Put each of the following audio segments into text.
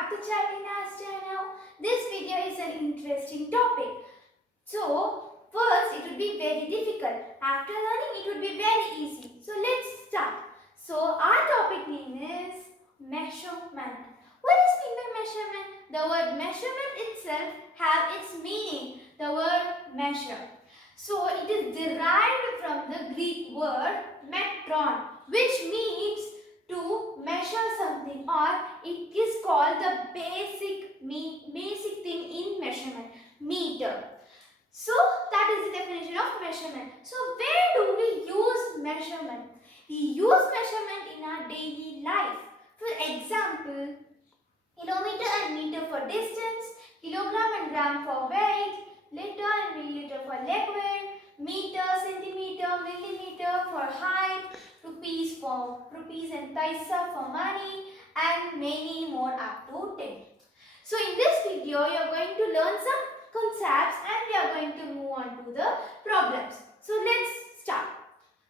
back to Chavina's channel. This video is an interesting topic. So, first it would be very difficult. After learning it would be very easy. So, let's start. So, our topic name is measurement. What does mean by measurement? The word measurement itself have its meaning. The word measure. So, it is derived from the Greek word metron, which means to measure something, or it is called the basic thing in measurement, meter. So that is the definition of measurement. So where do we use measurement? We use measurement in our daily life. For example, kilometer and meter for distance, kilogram and gram for weight, liter and milliliter for liquid, meter, centimeter, millimeter for height, rupees and paisa for money, and many more up to 10. So in this video you are going to learn some concepts and we are going to move on to the problems. So let's start.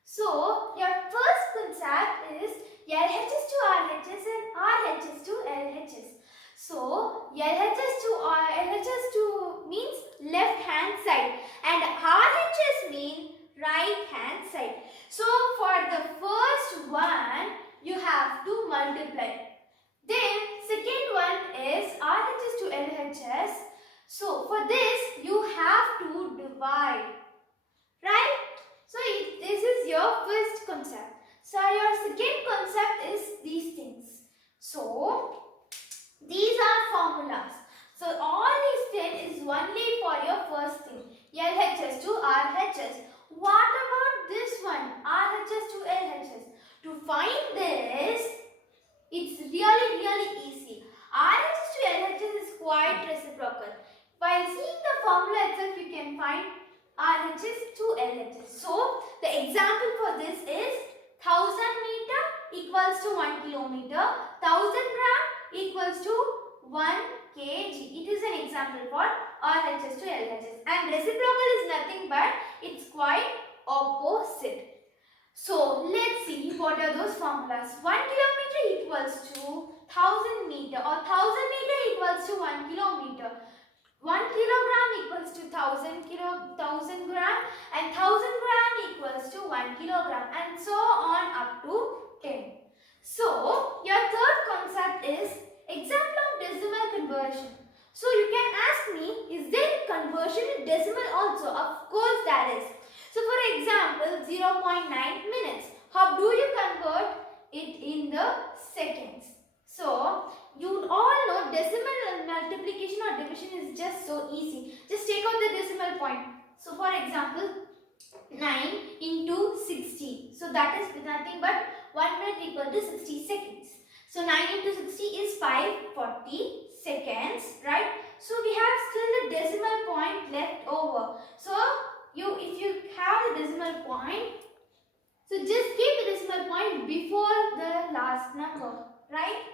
So your first concept is LHS to RHS and RHS to LHS. So LHS to means left hand side and RHS means right hand side. So for the first one you have to multiply. Then second one is RHS to LHS. So for this you have to divide. Right? So this is your first concept. So your second concept is these things. So these are formulas. So all these 10 is only for your first thing. LHS to RHS. What about this one? RHS to LHS. To find this, it's really easy. RHS to LHS is quite reciprocal. While seeing the formula itself, you can find RHS to LHS. So the example for this is 1000 meter equals to 1 kilometer. 1000 gram equals to 1 kg. It is an example for RHS to LHS. And reciprocal is nothing but it's quite opposite. So let's see what are those formulas. 1 kilometer equals to 1000 meter, or 1000 meter equals to 1 kilometer. 1 kilogram equals to 1000 gram, and 1000 gram equals to 1 kilogram, and so on up to 10. So your third concept is example of decimal conversion. So you can ask me, is there conversion in decimal also? Of course there is. So for example, 0.9 minutes. How do you convert it in the seconds? So you all know decimal multiplication or division is just so easy. Just take out the decimal point. So for example, 9 into 60. So that is nothing but 1 minute equal to 60 seconds. So 9 into 60 is 540 seconds, right? So we have still the decimal point left over. So if you have the decimal point, so just keep the decimal point before the last number, right?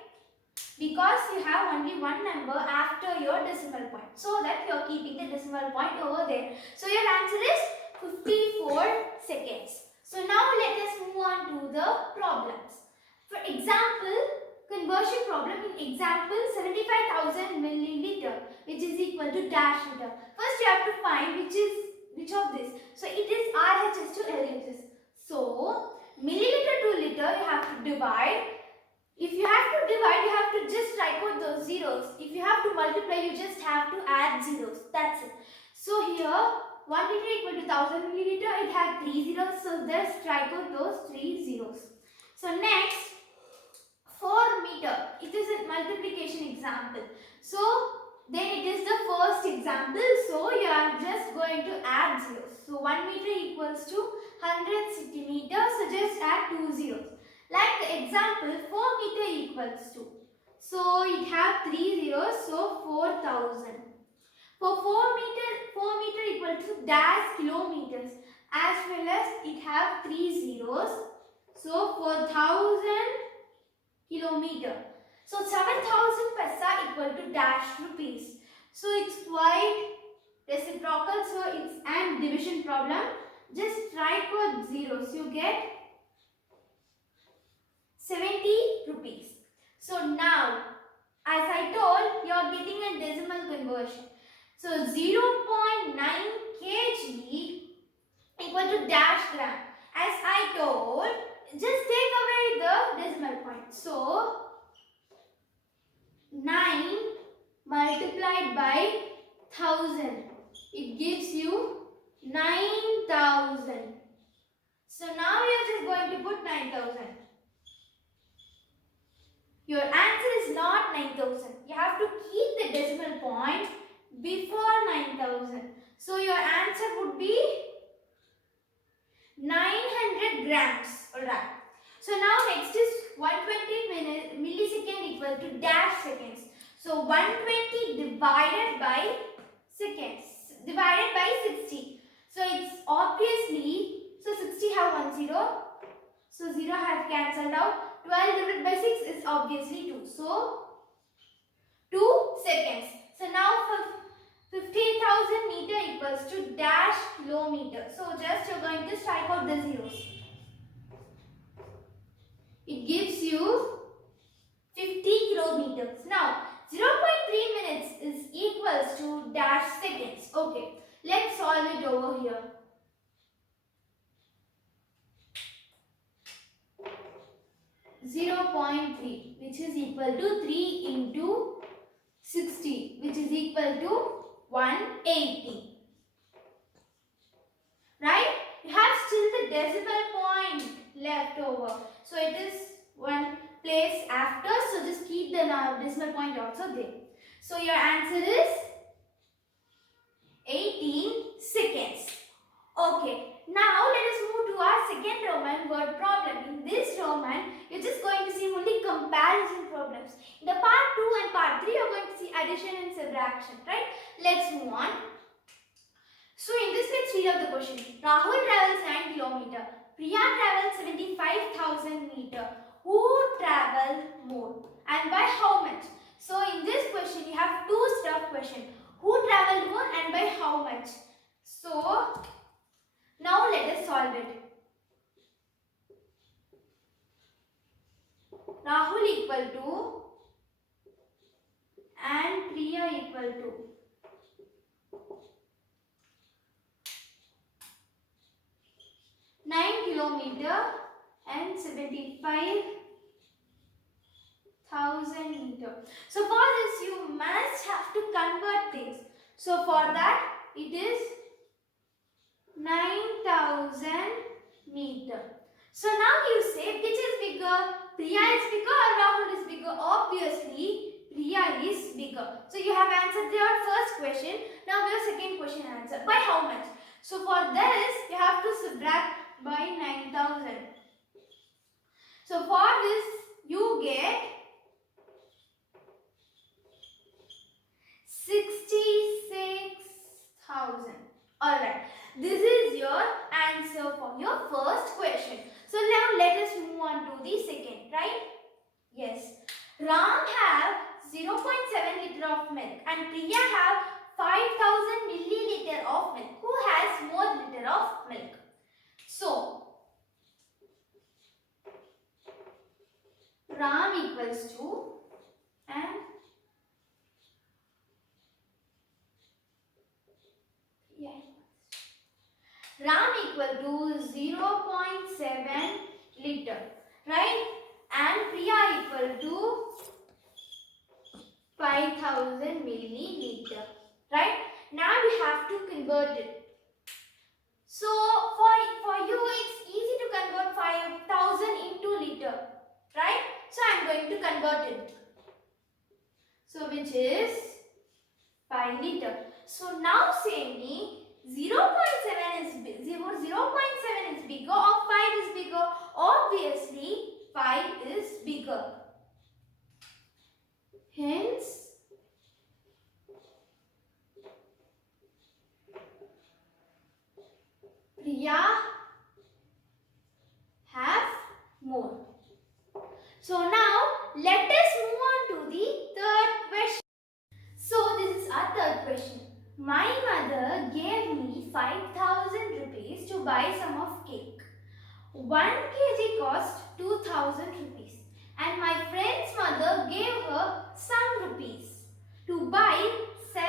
Because you have only one number after your decimal point, so that you are keeping the decimal point over there. So your answer is 54 seconds. So now let us move on to the problems. For example, conversion problem in example 75,000 milliliter, which is equal to dash liter. First you have to find which of this. So it is RHS to LHS. So milliliter to liter you have to divide. If you have to divide, you have to just write out those zeros. If you have to multiply, you just have to add zeros. That's it. So here 1 liter equal to 1000 milliliter, it had 3 zeros. So just write out those 3 zeros. So next, 4 meter. It is a multiplication example. So then it is the first example. So you are just going to add zeros. So 1 meter equals to 100 centimeters. So just add 2 zeros. Like the example 4 meter equals to. So it have 3 zeros. So 4000. For 4 meter equal to dash kilometers, as well as it have 3 zeros. So 4000 kilometer. So 7000 paisa equal to dash rupees. So it's quite reciprocal. So it's an division problem. Just write for zeros. You get 70 rupees. So now, as I told, conversion. So 0.9 kg equal to dash gram. As I told, just take away the decimal point. So 9 multiplied by 1000. It gives you 9000. So now you are just going to put 9000. Your answer is not 9000. You have to keep the decimal point before 9000. So your answer would be 900 grams. Alright. So now next is 120 millisecond equal to dash seconds. So 120 divided by seconds. Divided by 60. So it's obviously, so 60 have 1 0. So 0 have cancelled out. 12 divided by 6 is obviously 2. So 2 seconds. So now for 15,000 meter equals to dash kilometer. So just you're going to strike out the zeros. It gives you 50 kilometers. Now 0.3 minutes is equals to dash seconds. Okay, let's solve it over here. .3 which is equal to 3 into 60 which is equal to 180. Right? You have still the decimal point left over. So it is one place after. So just keep the decimal point also there. So your answer is 18 seconds. Okay. Now let us move to our second Roman word problem. In this Roman, you're just going to see only comparison problems. In the part 2 and part 3, you're going to see addition and subtraction. Right? Let's move on. So in this, let's read out the question. Rahul travels 9 km. Priya travels 75,000 meter. Who travel more and by how much? So in this question, you have two stuff question. Who traveled more and by how much? So now let us solve it. Rahul equal to and Priya equal to. Kilometer and 75,000 meter. So for this you must have to convert things. So for that it is 9,000 meter. So now you say which is bigger? Priya is bigger or Rahul is bigger? Obviously Priya is bigger. So you have answered your first question. Now your second question answer. By how much? So for this you have to subtract by 9,000. So for this you get 66,000. Alright, this is your answer for your first question. So now let us move on to the second, right? Yes. Ram have 0.7 liter of milk and Priya have 5,000 milliliter of milk. Who has more liter of milk? So, Ram equals to and Ram equal to 0.7 liter, right? And Priya equal to 5,000 milliliter, right? Now we have to convert it. So for you it's easy to convert 5,000 into liter, right? So I am going to convert it. So which is 5 liter. So now say me 0.7 is bigger or 5 is bigger? Obviously 5 is bigger. Hence Priya have more. So now let us move on to the third question. So this is our third question. My mother gave me 5,000 rupees to buy some of cake. 1 kg cost 2,000 rupees and my friend's mother gave her some rupees to buy 7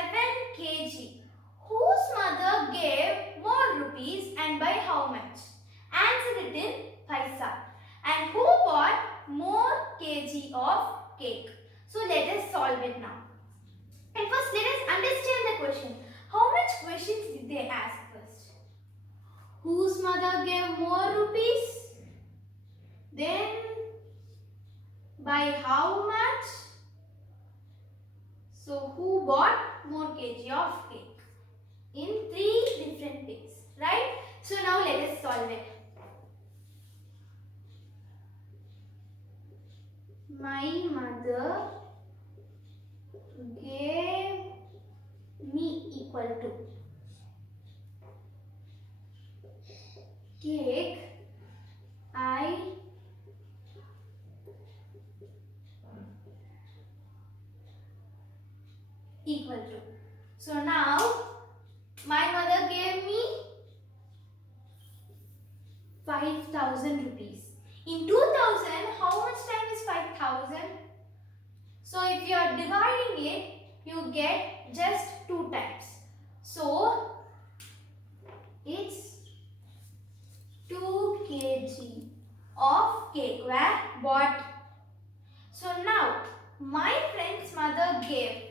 cake. So let us solve it now. And first let us understand the question. How much questions did they ask first? Whose mother gave more rupees? Then by how much? So who bought more kg of cake? In 3 different ways, right? So now let us solve it. My mother gave me equal to cake I equal to. So now my mother gave me 5,000 rupees. In 2000, how much time is 5,000? So if you are dividing it, you get just 2 times. So it's 2 kg of cake were bought. So now my friend's mother gave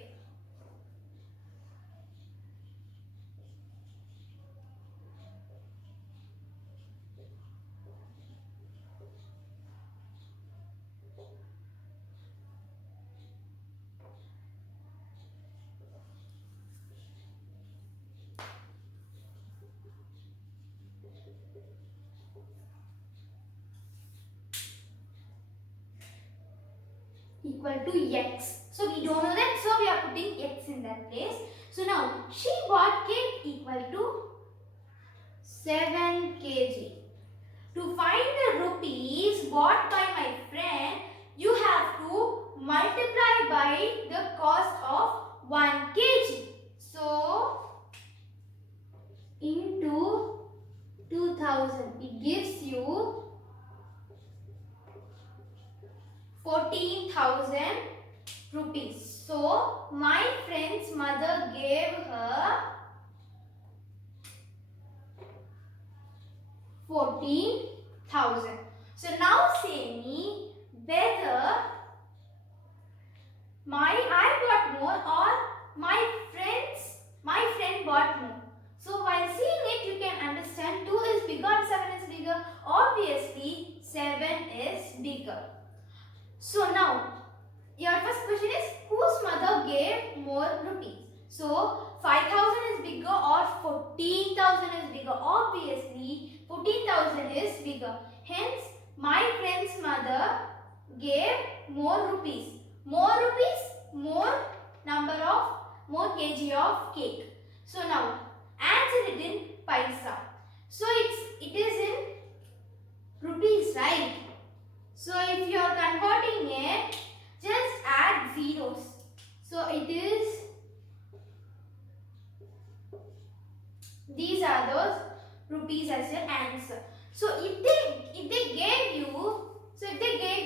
equal to x. So we don't know that, so we are putting x in that place. So now she bought cake equal to 7 kg. To find the rupees bought by my friend, you have to multiply by the cost of 1 kg. So into 2000, it gives you 14,000 rupees. So my friend's mother gave her 14,000. So now say me whether I got more or my friend bought more. So while seeing it, you can understand 2 is bigger and 7 is bigger. Obviously 7 is bigger. So now your first question is whose mother gave more rupees? So 5,000 is bigger or 14,000 is bigger? Obviously 14,000 is bigger. Hence my friend's mother gave more rupees. More kg of cake. So now answer it in paisa. So it is in rupees, right? So if you are converting it, just add zeros. So it is, these are those rupees as your answer. So if they gave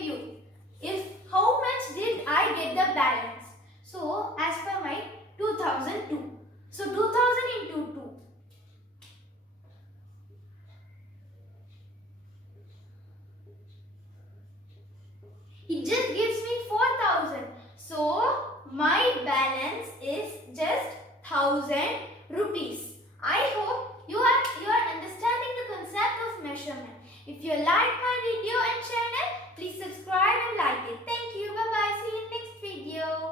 you, if how much did I get the balance? So as per my 2002. So 2000 into 2. It just gives me 4,000. So my balance is just 1,000 rupees. I hope you are understanding the concept of measurement. If you like my video and channel, please subscribe and like it.